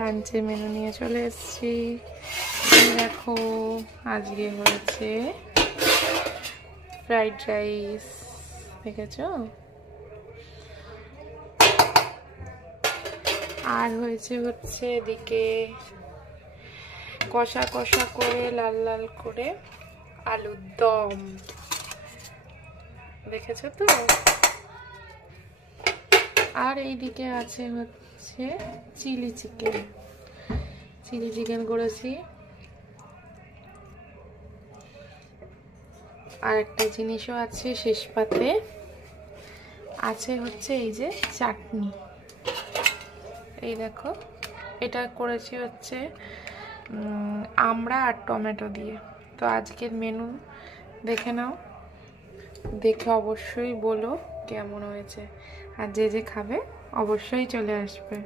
লাঞ্চের মেনু নিয়ে চলে এসেছি। দেখো আজকে হয়েছে ফ্রাইড রাইস, দেখেছ? আর হয়েছে এদিকে কষা কষা করে লাল লাল করে আলুর দম, দেখেছো তো? আর এইদিকে আছে চিলি চিকেন করেছি। আর একটা জিনিসও আছে শেষ পাতে, আছে এই যে চাটনি। এই দেখো, এটা করেছি আমড়া আর টমেটো দিয়ে। তো আজকের মেনু দেখে নাও, দেখে অবশ্যই বলো কেমন হয়েছে। আর যে খাবে অবশ্যই চলে আসবে।